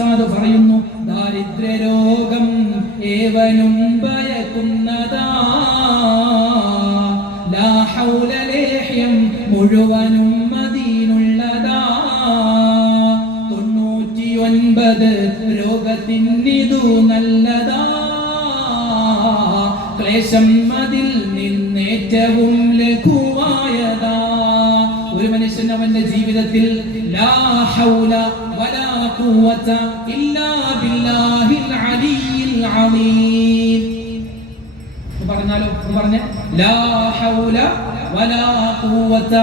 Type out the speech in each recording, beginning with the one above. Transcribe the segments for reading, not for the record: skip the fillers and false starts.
ഉസ്താദ് പറയുന്നു, ദാരിദ്ര്യരോഗം ഏവനും ഭയക്കുന്നതാ, ലാ ഹൗല ലേഹ്യം മുഴുവനും മദീനുള്ളതാ, 99 രോഗത്തിനിതു നല്ലതാ, ക്ലേശം അതിൽ നിന്നേറ്റവും ലഘുവായതാ. ഒരു മനുഷ്യൻ അവന്റെ ജീവിതത്തിൽ ലാ ഹൗല വലാ ഖുവത ഇല്ലാ ബില്ലാഹിൽ അലിയിൽ അലീം പറഞ്ഞാലോ, പറഞ്ഞേ, ലാ ഹൗല വലാ ഖുവത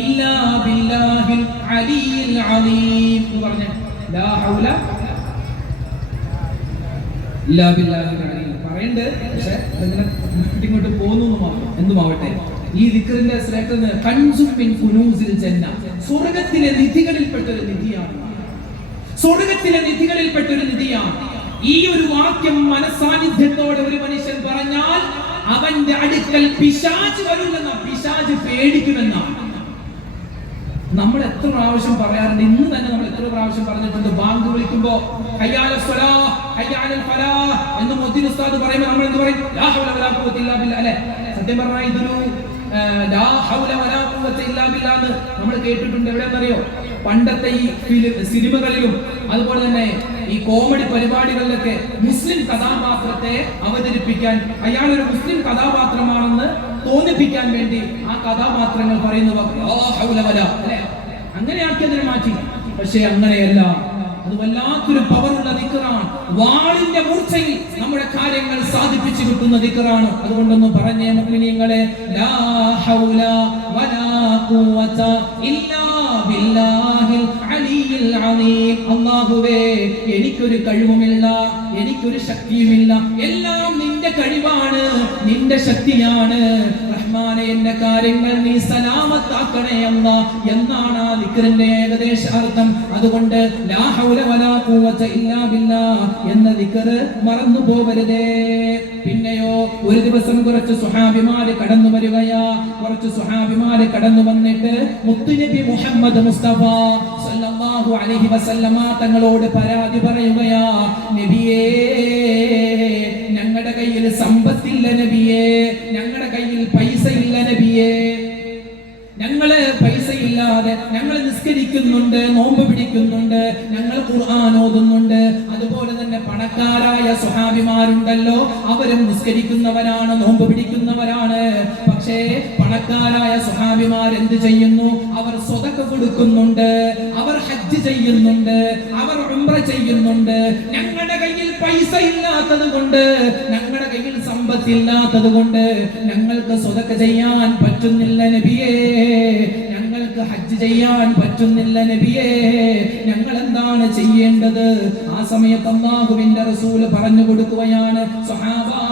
ഇല്ലാ ബില്ലാഹിൽ അലിയിൽ അലീം പറഞ്ഞേ, ലാ ഹൗല ഇല്ലാ ബില്ലാഹിൽ അലീം പറയണ്ട്. പക്ഷെ ഇങ്ങോട്ട് പോകുന്നു എന്തുമാവട്ടെ, ഈ ദിക്റിന്റെ ശ്രേഷ്ഠത കൻസും മിൻ കുനൂസിൽ ജന്ന, സ്വർഗ്ഗത്തിലെ നിധികളിൽപ്പെട്ട ഒരു നിധിയാണ്, സ്വർഗ്ഗത്തിലെ നിധികളിൽപ്പെട്ട ഒരു നിധിയാണ്. ഈ ഒരു വാക്യം മനസാന്നിധ്യത്തോടെ ഒരു മനുഷ്യൻ പറഞ്ഞാൽ അവന്റെ അടുക്കൽ പിശാച് വരില്ലെന്ന, പിശാച് പേടിക്കുമെന്നാണ്. നമ്മൾ എത്ര പ്രാവശ്യം പറയാറുണ്ട്, ഇന്ന് തന്നെ നമ്മൾ എത്ര പ്രാവശ്യം പറഞ്ഞിട്ടുണ്ട്, ബാങ്ക് വിളിക്കുമ്പോ ഹയ്യാല സ്വലാഹ് ഹയ്യാലൽ ഫലാഹ് എന്ന് മുഅദ്ദിൻ ഉസ്താദ് പറയുമ്പോൾ നമ്മൾ എന്ത് പറയും? ലാ ഹൗല വലാ ഖുവത ഇല്ലാ ബില്ലാഹ് അല്ലേ? സത്യം പറഞ്ഞാൽ ഇതൊരു ലാ ഹൗല വലാ ഖുവത ഇല്ലാ ബില്ലാഹ് എന്ന് നമ്മൾ കേട്ടിട്ടുണ്ട്. എവിടെയെന്നറിയോ? പണ്ടത്തെ ഈ സിനിമകളിലും അതുപോലെ തന്നെ ഈ കോമഡി പരിപാടികളിലൊക്കെ മുസ്ലിം കഥാപാത്രത്തെ അവതരിപ്പിക്കാൻ, അയാളൊരു മുസ്ലിം കഥാപാത്രമാണെന്ന് തോന്നിപ്പിക്കാൻ വേണ്ടി ആ കഥാപാത്രങ്ങൾ പറയുന്നു അല്ലെ, അങ്ങനെയാക്കി അതിനെ മാറ്റി. പക്ഷെ അങ്ങനെയല്ല, അത് വല്ലാത്തൊരു പവറുള്ള ദിക്റാണ്, വാളിന്റെ മൂർച്ചയിൽ നമ്മുടെ കാര്യങ്ങൾ സാധിപ്പിച്ചു കിട്ടുന്ന ദിക്റാണ്. അതുകൊണ്ടൊന്നും പറഞ്ഞേ മുഅ്മിനീങ്ങളെ, ലാ ഹൗല വലാ ഖുവത ഇല്ലാ ബില്ലാഹിൽ അലിയിൽ അലീം. അല്ലാഹുവേ, എനിക്കൊരു കഴിവുമില്ല, എനിക്കൊരു ശക്തിയുമില്ല, എല്ലാം നിന്റെ കഴിവാണ്, നിന്റെ ശക്തിയാണ്. റഹ്മാനെ, എന്റെ കാര്യങ്ങൾ നീ സലാമത്താക്കണേ അല്ലാഹ് എന്നാണ് ആ ദിക്റിന്റെ ഏകദേശ അർത്ഥം. അതുകൊണ്ട് ലാ ഹൗല വലാ ഖുവത ഇല്ലാ ബില്ലാഹ് എന്ന ദിക്ർ മറന്നു പോകരുതേ. പിന്നെയോ, ഒരു ദിവസം കുറച്ച് സ്വഹാബിമാര് കടന്നു വരികയാ. കുറച്ച് സ്വഹാബിമാര് കടന്നു വന്നിട്ട് മുത്തുനബി മുഹമ്മദ് മുസ്തഫ സല്ലല്ലാഹു അലൈഹി വസല്ലമ തങ്ങളോട് പരാതി പറയുകയാ, നബിയേ, ഞങ്ങളുടെ കയ്യിൽ സമ്പത്തില്ല നബിയേ, ഞങ്ങളുടെ കയ്യിൽ പൈസ ഇല്ല നബിയേ, ഞങ്ങള് പൈസയില്ലാതെ ഞങ്ങൾ നിസ്കരിക്കുന്നുണ്ട്, നോമ്പ് പിടിക്കുന്നുണ്ട്, ഞങ്ങൾ ഖുർആൻ ഓതുന്നുണ്ട്. അതുപോലെ തന്നെ പണക്കാരായ സ്വഹാബിമാരുണ്ടല്ലോ, അവരും നിസ്കരിക്കുന്നവരാണ്, നോമ്പ് പിടിക്കുന്നവരാണ്. പക്ഷേ പണക്കാരായ സ്വഹാബിമാർ എന്ത് ചെയ്യുന്നു? അവർ സ്വതക്ക കൊടുക്കുന്നുണ്ട്, അവർ ഹജ്ജ് ചെയ്യുന്നുണ്ട്, അവർ ഉംറ ചെയ്യുന്നുണ്ട്. ഞങ്ങളുടെ കയ്യിൽ പൈസ ഇല്ലാത്തത് കൊണ്ട്, ഞങ്ങളുടെ കയ്യിൽ സമ്പത്തില്ലാത്തത് കൊണ്ട് ഞങ്ങൾക്ക് സ്വതക്ക ചെയ്യാൻ പറ്റുന്നില്ല നബിയേ, ഞങ്ങൾക്ക് ഹജ്ജ് ചെയ്യാൻ പറ്റുന്നില്ല നബിയേ, ഞങ്ങൾ എന്താണ് ചെയ്യേണ്ടത്? ആ സമയത്ത് അല്ലാഹുവിന്റെ റസൂൽ പറഞ്ഞു കൊടുക്കുകയാണ്, സ്വഹാബാ,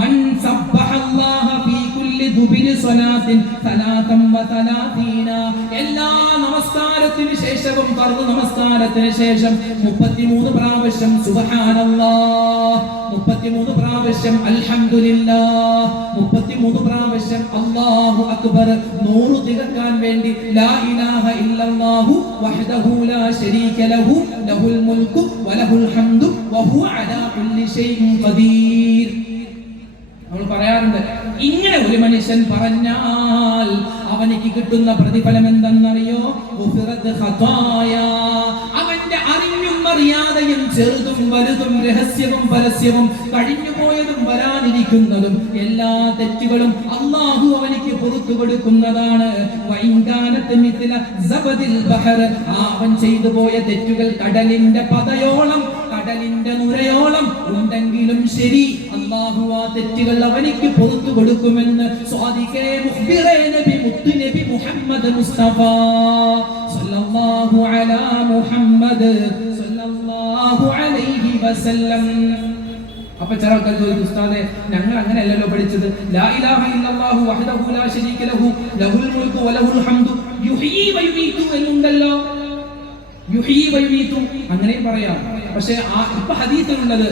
മൻ സബ്ബഹല്ലാഹ ഫീ കുല്ലി ദുബിരി സ്വലാത്തിൻ 33, എല്ലാ നമസ്കാരത്തിന് ശേഷവും, ഫർദ് നമസ്കാരത്തിന് ശേഷം 33 പ്രാവശ്യം സുബ്ഹാനല്ലാഹ്, 33 പ്രാവശ്യം അൽഹംദുലില്ലാഹ്, 33 പ്രാവശ്യം അല്ലാഹു അക്ബർ, 100 തികക്കാൻ വേണ്ടി ലാ ഇലാഹ ഇല്ലല്ലാഹു വഹ്ദഹു ലാ ശരീക ലഹു ലഹുൽ മുൽക്കു വലഹുൽ ഹംദു വഹുവ അലാ കുല്ലി ഷൈഇൻ ഖദീർ. നമ്മൾ പറയാറുണ്ട്, ഇങ്ങനെ ഒരു മനുഷ്യൻ പറഞ്ഞാൽ അവനിക്ക് കിട്ടുന്ന പ്രതിഫലം എന്തെന്നറിയോ? അവന്റെ അറിഞ്ഞും അറിയാതെയും ചെറുതും വലുതും രഹസ്യവും പരസ്യവും കഴിഞ്ഞുപോയതും വരാനിരിക്കുന്നതും എല്ലാ തെറ്റുകളും അല്ലാഹു അവനിക്ക് പുറത്തു കൊടുക്കുന്നതാണ്. അവൻ ചെയ്തു പോയ തെറ്റുകൾ കടലിന്റെ പതയോളം, കടലിന്റെ നുരയോളം ഉണ്ടെങ്കിലും ശരി, അല്ലാഹു ആ തെറ്റുകൾ അവനിക്ക് പുറത്തു കൊടുക്കുമെന്ന് സ്വാദിഖേ മുഖ്ബിറേ നബി മുത്തുനബി മുഹമ്മദ് മുസ്തഫ സല്ലല്ലാഹു അലാ മുഹമ്മദ് സല്ലല്ലാഹു അലൈഹി വസല്ലം. അപ്പൊ ചില ആൾക്കാർ ചോദിക്കും, ഉസ്താദേ, ഞങ്ങൾ അങ്ങനെയല്ലല്ലോ പഠിച്ചത്. ലാ ഇലാഹ ഇല്ലല്ലാഹു വഹ്ദഹു ലാ ശരീക ലഹു ലഹുൽ മുൽക്കു വലഹുൽ ഹംദു യുഹ്യീ വയുമീതു എന്നുണ്ടല്ലോ. യുഹീ വയുമീതു അങ്ങനെയും പറയാം. പക്ഷേ ഇപ്പൊ ഹദീസിലുള്ളത്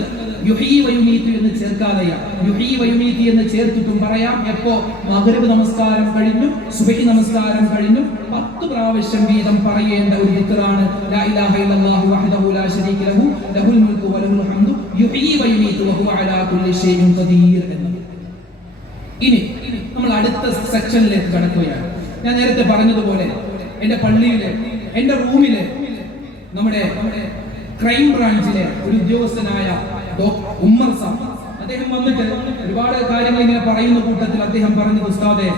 യുഹീ വയുമീതു എന്ന് ചേർക്കാതെയാണ്. യുഹീ വയുമീതു എന്ന് ചേർത്തിട്ടും പറയാം. എപ്പോ? മഗ്രിബ് നമസ്കാരം കഴിഞ്ഞു, സുബ്ഹി നമസ്കാരം കഴിഞ്ഞു 10 പ്രാവശ്യം വീതം പറയേണ്ട ഒരു ദിക്റാണ് ലാ ഇലാഹ ഇല്ലല്ലാഹു വഹ്ദഹു ലാ ശരീക ലഹു ലഹുൽ മുൽക്കു വലഹുൽ ഹംദു യുഹീ വയുമീതു വഹുവ അലാ കുല്ലി ഷൈഇൻ ഖദീർ എന്നത്. ഇനി നമ്മൾ അടുത്ത സെക്ഷനിലേക്ക് കടക്കുകയാണ്. ഞാൻ നേരത്തെ പറഞ്ഞതുപോലെ എന്റെ പള്ളിയിലെ, എന്റെ റൂമിലെ നമ്മുടെ ക്രൈം ബ്രാഞ്ചിലെ ഒരു ഉദ്യോഗസ്ഥനായ ഉമ്മർ സാബ്, അദ്ദേഹം വന്നിട്ട് ഒരുപാട് കാര്യങ്ങൾ ഇങ്ങനെ പറയുന്ന കൂട്ടത്തിൽ അദ്ദേഹം പറഞ്ഞത്, ഉസ്താദേ,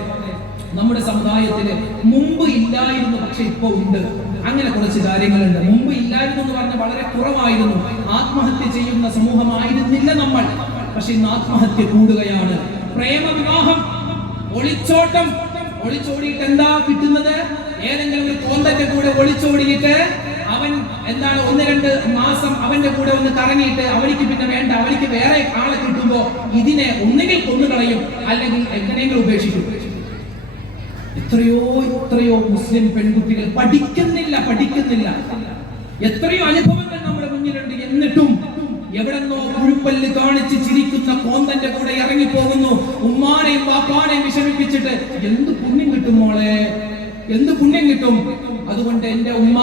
നമ്മുടെ സമുദായത്തില് മുമ്പ് ഇല്ലായിരുന്നു, പക്ഷെ ഇപ്പൊ ഉണ്ട്. അങ്ങനെ കുറച്ച് കാര്യങ്ങളുണ്ട്. മുമ്പ് ഇല്ലായിരുന്നു എന്ന് പറഞ്ഞാൽ വളരെ കുറവായിരുന്നു. ആത്മഹത്യ ചെയ്യുന്ന സമൂഹമായിരുന്നില്ല നമ്മൾ. പക്ഷെ ഇന്ന് ആത്മഹത്യ കൂടുകയാണ്. പ്രേമവിവാഹം, ഒളിച്ചോട്ടം. ഒളിച്ചോടിയിട്ട് എന്താ കിട്ടുന്നത്? ഏതെങ്കിലും ഒരു കോന്തന്റെ കൂടെ ഒളിച്ചോടിയിട്ട് അവൻ എന്താണ് 1-2 മാസം അവന്റെ കൂടെ ഒന്ന് കറങ്ങിയിട്ട് അവനിക്ക് പിന്നെ വേണ്ട, അവനിക്ക് വേറെ ആളെ കിട്ടുമ്പോ ഇതിനെ ഒന്നുകിൽ കൊന്നുകളയും, അല്ലെങ്കിൽ എങ്ങനെയെങ്കിലും ഉപേക്ഷിക്കും. എത്രയോ മുസ്ലിം പെൺകുട്ടികൾ പഠിക്കുന്നില്ല. എത്രയോ അനുഭവങ്ങൾ നമ്മുടെ മുന്നിലുണ്ട്. എന്നിട്ടും എവിടെന്നോ കുഴുപ്പല്ല് കാണിച്ച് ചിരിക്കുന്ന കോന്തന്റെ കൂടെ ഇറങ്ങി പോകുന്നു. ഉമ്മാനെയും വാപ്പാനെയും വിഷമിപ്പിച്ചിട്ട് എന്ത് പുണ്യം കിട്ടും മോളെ, എന്ത് പുണ്യം കിട്ടും? അതുകൊണ്ട് എന്റെ ഉമ്മ,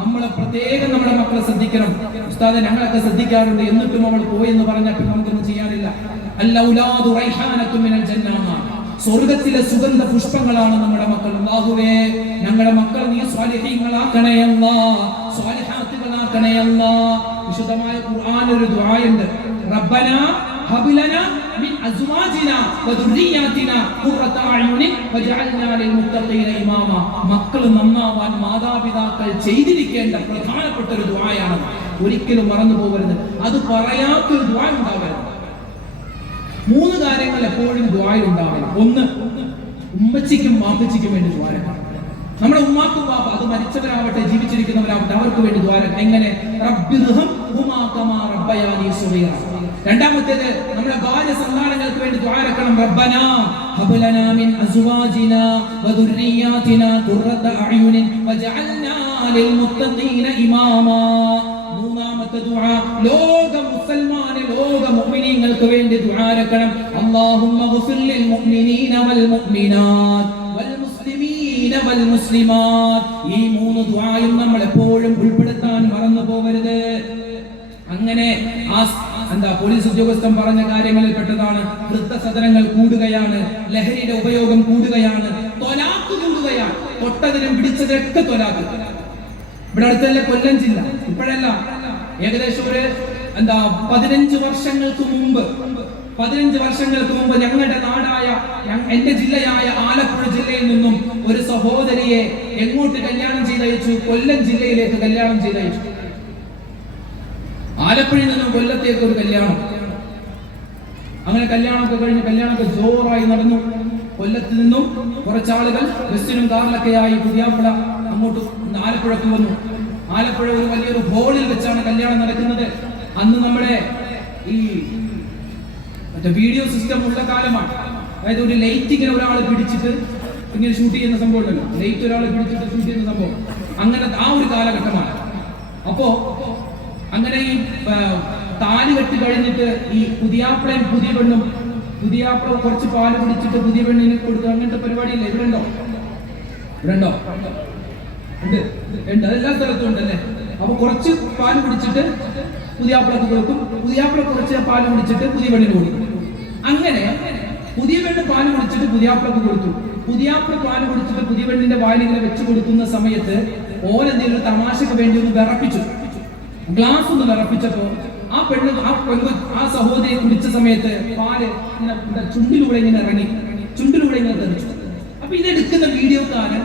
നമ്മളെ പ്രത്യേകം നമ്മുടെ മക്കളെ ശ്രദ്ധിക്കണം. ഉസ്താദെ, ഞങ്ങളൊക്കെ ശ്രദ്ധിക്കാറുണ്ട്, എന്നിട്ടും അവൾ പോയെന്ന് പറഞ്ഞപ്പോൾ നമുക്കൊന്നും ചെയ്യാനില്ല. അല്ലൗലാദു റൈഹാനത്തും മിനൽ ജന്നah, സ്വർഗ്ഗത്തിലെ സുഗന്ധ പുഷ്പങ്ങളാണ് നമ്മുടെ മക്കൾ. അല്ലാഹുവേ, ഞങ്ങളുടെ മക്കൾ നീ സ്വാലിഹീങ്ങളാക്കണേ അല്ലാഹ്, സ്വാലിഹാത്തുകളാക്കണേ അല്ലാഹ്. വിശുദ്ധമായ ഖുർആനിൽ ഒരു ദുആയുണ്ട്, റബ്ബനാ ഹബ് ലനാ മിൻ അസ്വാജിനാ വദുർരിയാതിനാ ഖുർറത അയുനി വജഅൽനാ ലിൽ മുത്തഖീന ഇമാമ. മക്കൾ നന്നാവാൻ മാതാപിതാക്കൾ ചെയ്തിരിക്കേണ്ട പ്രധാനപ്പെട്ട ഒരു ദുആയാണ്. ഒരിക്കലും മറന്നു പോകരുത്. അത് പറയാത്തൊരു ദുആ ഉണ്ടാവരുത്. 3 കാര്യങ്ങൾ എപ്പോഴും ദുആയിൽ ഉണ്ടാവണം. 1, ഉമ്മച്ചിക്കും വാപ്പച്ചിക്കും വേണ്ടി ദ്വാരം. നമ്മുടെ ഉമ്മാക്കും വാപ്പ, അത് മരിച്ചവരാവട്ടെ ജീവിച്ചിരിക്കുന്നവരാവട്ടെ, അവർക്ക് വേണ്ടി ദ്വാരം. എങ്ങനെ? റബ്ബിർഹംഹുമാ കമാ റബ്ബയാനി സഗീറ. രണ്ടാമത്തേത്, നമ്മുടെ ഭാര്യ സന്താനങ്ങൾക്ക് വേണ്ടി ദ്വാരക്കണം. റബ്ബനാ ഹബ് ലനാ മിൻ അസ്വാജിനാ വദുർരിയാതിനാ ഖുർറത അയുനിൻ വജഅൽനാ ലിൽ മുത്തഖീന ഇമാമാ. മൂന്നാമത്തെ ദുആ, ലോക മുസ്ലിമാനെ, ലോക മുഅ്മിനീങ്ങൾക്ക് വേണ്ടി ദ്വാരക്കണം. അല്ലാഹുമ്മ ഗ്ഫിർ ലിൽ മുഅ്മിനീന വൽ മുഅ്മിനാത്ത് വൽ മുസ്ലിമീന വൽ മുസ്ലിമാത്ത്. ഈ 3 ദുആയും നമ്മൾ എപ്പോഴും ഉൾപ്പെടുത്താൻ മറന്നു പോകരുത്. അങ്ങനെ പോലീസ് ഉദ്യോഗസ്ഥൻ പറഞ്ഞ കാര്യങ്ങളിൽ പെട്ടതാണ്. വൃദ്ധസദനങ്ങൾ കൂടുകയാണ്, ലഹരിയുടെ ഉപയോഗം കൂടുകയാണ്, ത്വലാഖ് കൂടുകയാണ്. തൊട്ടതിനും പിടിച്ചതൊക്കെ ത്വലാഖ്. ഇവിടെ അടുത്തല്ല കൊല്ലം ജില്ല. ഇപ്പോഴല്ല, ഏകദേശം ഒരു 15 വർഷങ്ങൾക്ക് മുമ്പ് ഞങ്ങളുടെ നാടായ, എന്റെ ജില്ലയായ ആലപ്പുഴ ജില്ലയിൽ നിന്നും ഒരു സഹോദരിയെ എങ്ങോട്ട് കല്യാണം ചെയ്തയച്ചു? കൊല്ലം ജില്ലയിലേക്ക് കല്യാണം ചെയ്തയച്ചു. ആലപ്പുഴയിൽ നിന്നും കൊല്ലത്തേക്ക് ഒരു കല്യാണം. അങ്ങനെ കല്യാണമൊക്കെ കഴിഞ്ഞ് കല്യാണമൊക്കെ ജോറായി നടന്നു. കൊല്ലത്ത് നിന്നും കുറച്ചാളുകൾ ബസ്സിനും കാറിലൊക്കെയായി പുതിയാപ്പുഴ അങ്ങോട്ട് ആലപ്പുഴക്ക് വന്നു. ആലപ്പുഴ ഒരു വലിയൊരു ഹോളിൽ വെച്ചാണ് കല്യാണം നടക്കുന്നത്. അന്ന് നമ്മുടെ ഈ വീഡിയോ സിസ്റ്റം ഉള്ള കാലമാണ്. അതായത് ഒരു ലൈറ്റ് ഇങ്ങനെ ഒരാൾ പിടിച്ചിട്ട് ഇങ്ങനെ ഷൂട്ട് ചെയ്യുന്ന സംഭവം ഉണ്ടല്ലോ, ലൈറ്റ് ഒരാൾ പിടിച്ചിട്ട് ഷൂട്ട് ചെയ്യുന്ന സംഭവം, അങ്ങനെ ആ ഒരു കാലഘട്ടമാണ്. അപ്പോ അങ്ങനെ ഈ താലി കെട്ടി കഴിഞ്ഞിട്ട് ഈ പുതിയാപ്പിളയും പുതിയ പെണ്ണും, പുതിയാപ്പിള കുറച്ച് പാല് കുടിച്ചിട്ട് പുതിയ പെണ്ണിന് കൊടുക്കുക, അങ്ങനത്തെ പരിപാടിയില്ല. ഇവിടെ ഉണ്ടോ? ഉണ്ട്. അതെല്ലാ സ്ഥലത്തും ഉണ്ടല്ലേ. അപ്പൊ കുറച്ച് പാല് കുടിച്ചിട്ട് പുതിയാപ്പിളക്ക് കൊടുക്കും, പുതിയാപ്പിള കുറച്ച് പാല് കുടിച്ചിട്ട് പുതിയ പെണ്ണിന് കൊടുക്കും. അങ്ങനെ പുതിയ പെണ്ണ് പാല് കുടിച്ചിട്ട് പുതിയാപ്പിളക്ക് കൊടുത്തു. പുതിയാപ്പിള പാല് കുടിച്ചിട്ട് പുതിയ പെണ്ണിന്റെ വായിലിങ്ങനെ വെച്ച് കൊടുക്കുന്ന സമയത്ത് ഓരെന്തെങ്കിലും തമാശക്ക് വേണ്ടി ഒന്ന് വിറപ്പിച്ചു, ഗ്ലാസ് ഒന്ന് വിറപ്പിച്ചപ്പോ ആ പെണ്ണ് ആ സഹോദരിയെ കുടിച്ച സമയത്ത് പാല് ഇങ്ങനെ ചുണ്ടിലൂടെ ഇങ്ങനെ ഇറങ്ങി, ചുണ്ടിലൂടെ ഇങ്ങനെ തെറിച്ചു. അപ്പൊ ഇതെടുക്കുന്ന വീഡിയോക്കാരൻ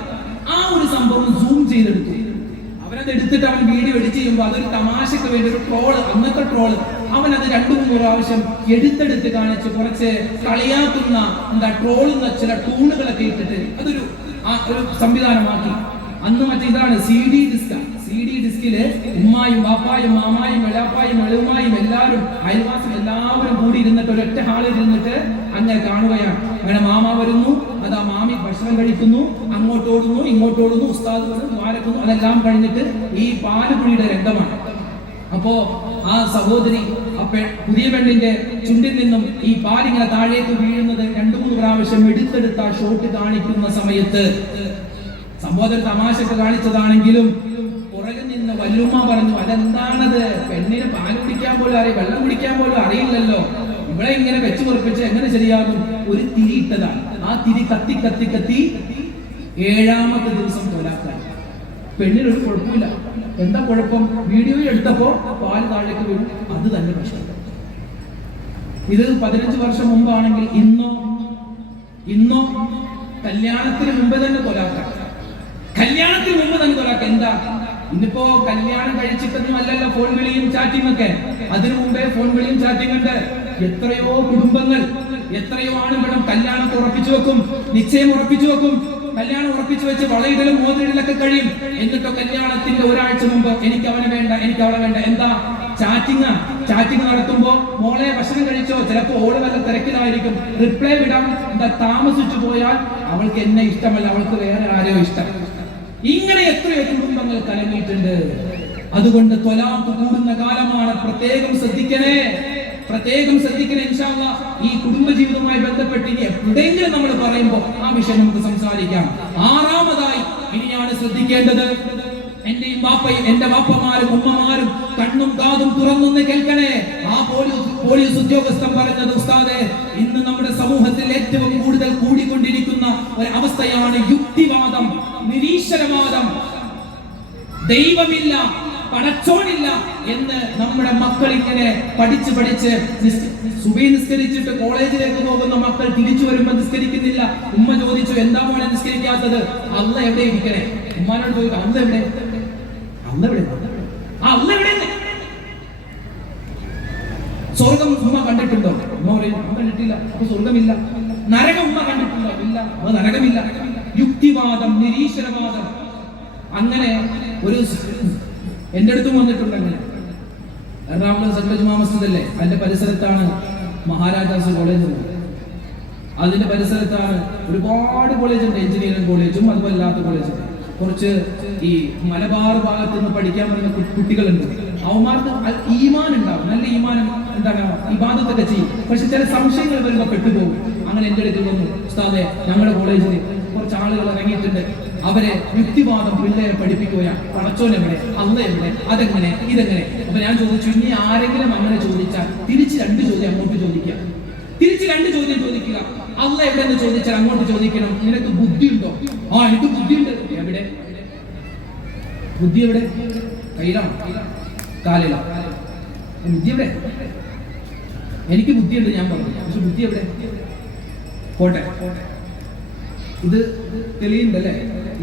ആ ഒരു സംഭവം സൂം ചെയ്തെടുത്തു. അവനത് എടുത്തിട്ട് അവൻ വീഡിയോ എഡിറ്റ് ചെയ്യുമ്പോൾ അതൊരു തമാശക്ക് വേണ്ടി ഒരു ട്രോള്, അന്നത്തെ ട്രോള്, അവൻ അത് 2-3 പ്രാവശ്യം എടുത്തെടുത്ത് കാണിച്ച് കുറച്ച് കളിയാക്കുന്ന ട്രോളുന്ന ചില ടൂണുകളൊക്കെ ഇട്ടിട്ട് അതൊരു സംവിധാനമാക്കി. അന്ന് മറ്റേ ഇതാണ് CD ഡിസ്കില് ഉമ്മായും വാപ്പായും മാമായും എളാപ്പായും എളുമായും എല്ലാവരും അയൽവാസികൾ എല്ലാവരും കൂടി ഇരുന്നിട്ട് ഒരൊറ്റ ഹാളിൽ ഇരുന്നിട്ട് അങ്ങനെ കാണുകയാണ്. അങ്ങനെ മാമ വരുന്നു, അതാ മാമി ഭക്ഷണം കഴിക്കുന്നു, അങ്ങോട്ടോടുന്നു ഇങ്ങോട്ടോടുന്നു, ഉസ്താദ് ദ്വാരക്കുന്നു, അതെല്ലാം കഴിഞ്ഞിട്ട് ഈ പാലുകുടിയുടെ രംഗമാണ്. അപ്പോ ആ സഹോദരി പുതിയ പെണ്ണിന്റെ ചുണ്ടിൽ നിന്നും ഈ പാലിങ്ങനെ താഴേക്ക് വീഴുന്നത് 2-3 പ്രാവശ്യം എടുത്തെടുത്ത ഷോട്ട് കാണിക്കുന്ന സമയത്ത് സംഭവത്തിൽ തമാശക്ക് കാണിച്ചതാണെങ്കിലും പുറകിൽ നിന്ന് വല്ലുമ്മ പറഞ്ഞു, അതെന്താണത്, പെണ്ണിന് പാൽ കുടിക്കാൻ പോലും അറിയാം, വെള്ളം കുടിക്കാൻ പോലും അറിയില്ലല്ലോ, ഇവിടെ ഇങ്ങനെ വെച്ച് പൊറപ്പിച്ച് എങ്ങനെ ശരിയാകും? ഒരു തിരി ഇട്ടതാണ്. ആ തിരി കത്തി കത്തി കത്തി 7ാമത്തെ ദിവസം തൊലാക്കാൻ. പെണ്ണിനൊരു കുഴപ്പമില്ല. എന്താ കുഴപ്പം? വീഡിയോ എടുത്തപ്പോ പാല് താഴേക്ക് വീഴും, അത് തന്നെ പ്രശ്നം. ഇത് 15 വർഷം മുമ്പാണെങ്കിൽ ഇന്നോ കല്യാണത്തിന് മുമ്പ് തന്നെ തൊലാക്കാം. കല്യാണത്തിന് മുമ്പ് തന്നെ തൊലാക്കാം. എന്താ ഇന്നിപ്പോ കല്യാണം കഴിച്ചിട്ടൊന്നും അല്ലല്ലോ ഫോൺ വിളിയും ചാറ്റിംഗ് ഒക്കെ. അതിനു മുമ്പേ ഫോൺ വിളിയും ചാറ്റിംഗ് ഉണ്ട്. എത്രയോ കുടുംബങ്ങൾ, എത്രയോ ആണുങ്ങളും കല്യാണം ഉറപ്പിച്ചു വെക്കും, നിശ്ചയം ഉറപ്പിച്ചു വെക്കും, കല്യാണം ഉറപ്പിച്ചു വെച്ച് വളയിടലും മോതിരിടലൊക്കെ കഴിയും. എന്നിട്ടോ കല്യാണത്തിന്റെ ഒരാഴ്ച മുമ്പ് എനിക്ക് അവനെ വേണ്ട, എനിക്ക് അവളെ വേണ്ട. എന്താ? ചാറ്റിംഗ് നടത്തുമ്പോ മോളെ ഭക്ഷണം കഴിച്ചോ, ചിലപ്പോ ഓള് വല്ല തിരക്കിലായിരിക്കും, റിപ്ലൈ വിടാൻ എന്താ താമസിച്ചു പോയാൽ അവൾക്ക് എന്നെ ഇഷ്ടമല്ല, അവൾക്ക് വേറെ ആരോ ഇഷ്ടം. ഇങ്ങനെ എത്രയോ കുടുംബങ്ങൾ കലങ്ങിയിട്ടുണ്ട്. അതുകൊണ്ട് ത്വലാഖ് കൂടുന്ന കാലമാണ്. പ്രത്യേകം ശ്രദ്ധിക്കണേ. ഇൻഷാ അല്ലാഹ് ഈ കുടുംബജീവിതവുമായി ബന്ധപ്പെട്ട് ഇനി എവിടെയെങ്കിലും നമ്മൾ പറയുമ്പോൾ ആ വിഷയം നമുക്ക് സംസാരിക്കാം. 6ാമതായി ഇനിയാണ് ശ്രദ്ധിക്കേണ്ടത്. എന്റെ വാപ്പമാരും ഉമ്മമാരും കണ്ണും കാതും തുറന്നൊന്ന് കേൾക്കണേ. ആ പോലീസ് ഉദ്യോഗസ്ഥൻ പറഞ്ഞത്, ഉസ്താദേ, ഇന്ന് നമ്മുടെ സമൂഹത്തിൽ ഏറ്റവും കൂടുതൽ കൂടിക്കൊണ്ടിരിക്കുന്ന ഒരു അവസ്ഥയാണ് യുക്തിവാദം, നിരീശ്വരവാദം. ദൈവമില്ല, പടച്ചോനില്ല എന്ന് നമ്മുടെ മക്കൾ ഇങ്ങനെ പഠിച്ച് സുബഹി നിസ്കരിച്ചിട്ട് കോളേജിലേക്ക് പോകുന്ന മക്കൾ തിരിച്ചു വരുമ്പോൾ നിസ്കരിക്കുന്നില്ല. ഉമ്മ ചോദിച്ചു, എന്താ മോനെ നിസ്കരിക്കാത്തത്? അല്ല എവിടെ ഇരിക്കണേ? ഉമ്മാനോട് ചോദിച്ചു, അല്ല എവിടെ? സ്വർഗം ഉമ്മ കണ്ടിട്ടുണ്ടോ? ഉമ്മ പറയും, ഉമ്മ കണ്ടിട്ടില്ല. അപ്പൊ സ്വർഗമില്ല. നരകം ഉമ്മ കണ്ടിട്ടുണ്ടോ? ഇല്ല, അപ്പൊ നരകമില്ല. യുക്തിവാദം, നിരീശ്വരവാദം. അങ്ങനെ ഒരു എന്റെ അടുത്തും വന്നിട്ടുണ്ട്. അങ്ങനെ എറണാകുളം സെൻട്രൽ ജുമാ മസ്ജിദ് അല്ലേ, അതിന്റെ പരിസരത്താണ് മഹാരാജാസ് കോളേജ് ഉള്ളത്. അതിന്റെ പരിസരത്താണ് ഒരുപാട് കോളേജ് ഉണ്ട്, എഞ്ചിനീയറിംഗ് കോളേജും അതുപോലെ അല്ലാത്ത കോളേജും. കുറച്ച് ഈ മലബാർ ഭാഗത്ത് നിന്ന് പഠിക്കാൻ വരുന്ന കുട്ടികളുണ്ട്. അവന്മാർക്ക് ഈമാൻ ഉണ്ടാവും, നല്ല ഈമാനും എന്താണ് ഇബാദത്തൊക്കെ ചെയ്യും. പക്ഷെ ചില സംശയങ്ങൾ വരുമ്പോൾ പെട്ടുപോകും. അങ്ങനെ എന്റെ അടുത്ത് വന്നു, ഉസ്താദേ, ഞങ്ങളുടെ കോളേജിൽ കുറച്ച് ആളുകൾ ഇറങ്ങിയിട്ടുണ്ട്, അവരെ യുക്തിവാദം പിള്ളേരെ പഠിപ്പിക്കുകയാണ്. പടച്ചോൻ എവിടെ, അല്ല എവിടെ, അതെങ്ങനെ, ഇതെങ്ങനെ. അപ്പൊ ഞാൻ ചോദിച്ചു, ഇനി ആരെങ്കിലും അങ്ങനെ ചോദിച്ചാൽ തിരിച്ച് 2 ചോദ്യം അങ്ങോട്ട് ചോദിക്കുക, തിരിച്ച് 2 ചോദ്യം ചോദിക്കുക. അല്ല എവിടെ എന്ന് ചോദിച്ചാൽ അങ്ങോട്ട് ചോദിക്കണം, നിനക്ക് ബുദ്ധിയുണ്ടോ? ആ, എനിക്ക് ബുദ്ധിയുണ്ട്. എവിടെ ബുദ്ധി? എവിടെ? കയ്യിലാണോ കാലിലാ? ബുദ്ധി എവിടെ? എനിക്ക് ബുദ്ധിയുണ്ട് ഞാൻ പറഞ്ഞു, പക്ഷെ ബുദ്ധി എവിടെ? പോട്ടെ, ഇത് തെളിയുണ്ടല്ലേ,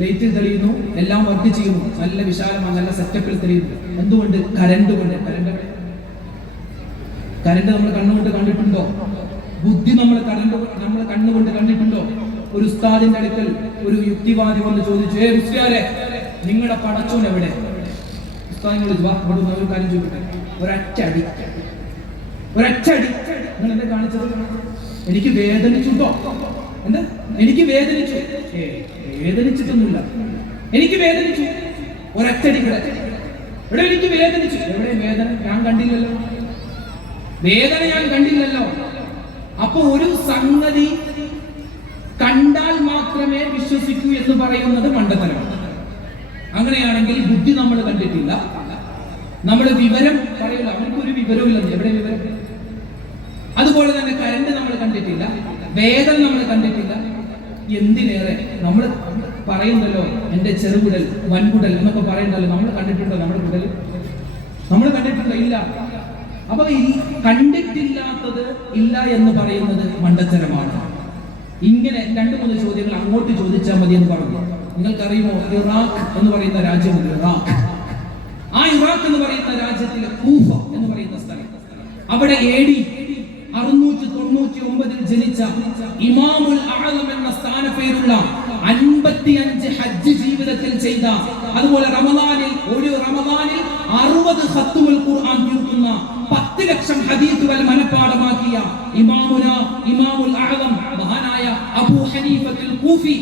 ലൈറ്റിൽ തെളിയുന്നു, എല്ലാം വർക്ക് ചെയ്യുന്നു, നല്ല വിശാലമാണ്, നല്ല സെറ്റപ്പിൽ തെളിയുന്നു. എന്തുകൊണ്ട്? കരണ്ട് കൊണ്ട്. കരണ്ട് നമ്മൾ കണ്ണുകൊണ്ട് കണ്ടിട്ടുണ്ടോ? ബുദ്ധി നമ്മൾ കണ്ണുകൊണ്ട് കണ്ടിട്ടുണ്ടോ? ഒരു ഉസ്താദിന്റെ അടുക്കൽ ഒരു യുക്തിവാദി വന്ന് ചോദിച്ചു, മുസ്ലിയാരെ, നിങ്ങളുടെ പടച്ചോൻ എവിടെ? ഉസ്താദിനോട് ഒരു കാര്യം ചോദിക്കട്ടെ, ഒരച്ചടി. നിങ്ങൾ എന്താ കാണിച്ചത്? എനിക്ക് വേദനിച്ചുണ്ടോ? എന്താ? എനിക്ക് വേദനിച്ചു. വേദനിച്ചിട്ടൊന്നുമില്ല, എനിക്ക് വേദനിച്ചു. ഒരച്ചടി ഇവിടെ എനിക്ക് വേദനിച്ചു. എവിടെ വേദന? ഞാൻ കണ്ടില്ലല്ലോ, വേദന ഞാൻ കണ്ടില്ലല്ലോ. അപ്പൊ ഒരു സംഗതി കണ്ടാൽ മാത്രമേ വിശ്വസിക്കൂ എന്ന് പറയുന്നത് മണ്ടത്തരമാണ്. അങ്ങനെയാണെങ്കിൽ ബുദ്ധി നമ്മൾ കണ്ടിട്ടില്ല, നമ്മൾ വിവരം പറയില്ല, അവർക്കൊരു വിവരവും ഇല്ല. എവിടെ വിവരം? അതുപോലെ തന്നെ കരണ്ട് നമ്മൾ കണ്ടിട്ടില്ല, വേദന നമ്മൾ കണ്ടിട്ടില്ല. എന്തിനേറെ നമ്മൾ പറയുന്നല്ലോ, എന്റെ ചെറുകുടൽ, വൻകുടൽ എന്നൊക്കെ പറയുന്നല്ലോ, നമ്മൾ കണ്ടിട്ടുണ്ടോ? നമ്മുടെ കുടൽ നമ്മൾ കണ്ടിട്ടുണ്ടോ? ഇല്ല. അപ്പൊ ഈ കണ്ടിട്ടില്ലാത്തത് ഇല്ല എന്ന് പറയുന്നത് മണ്ടത്തരമാണ്. ഇങ്ങനെ 2-3 ചോദ്യങ്ങൾ അങ്ങോട്ട് ചോദിച്ചാൽ മതി എന്ന് പറഞ്ഞു. നിങ്ങൾക്കറിയുമോ, ഇറാഖ് എന്ന് പറയുന്ന രാജ്യമുണ്ട്. ആ ഇറാഖ് എന്ന് പറയുന്ന രാജ്യത്തിലെ കൂഫ എന്ന് പറയുന്ന സ്ഥലം, അവിടെ AD 699 ജനിച്ച ഇമാമുൽ അഅ്ലം എന്ന സ്ഥാനപ്പേരുള്ള 55 ഹജ്ജ് ജീവിതത്തിൽ ചെയ്ത, അതുപോലെ ഒരു റമദാനിൽ 60 ഖത്മുൽ ഖുർആൻ തീർക്കുന്ന, 10 ലക്ഷം ഹദീസുകൾ മനഃപ്പാഠമാക്കിയ ഇമാമുൽ അഅ്ലം മഹാനായ അബൂ ഹനീഫത്തുൽ കൂഫി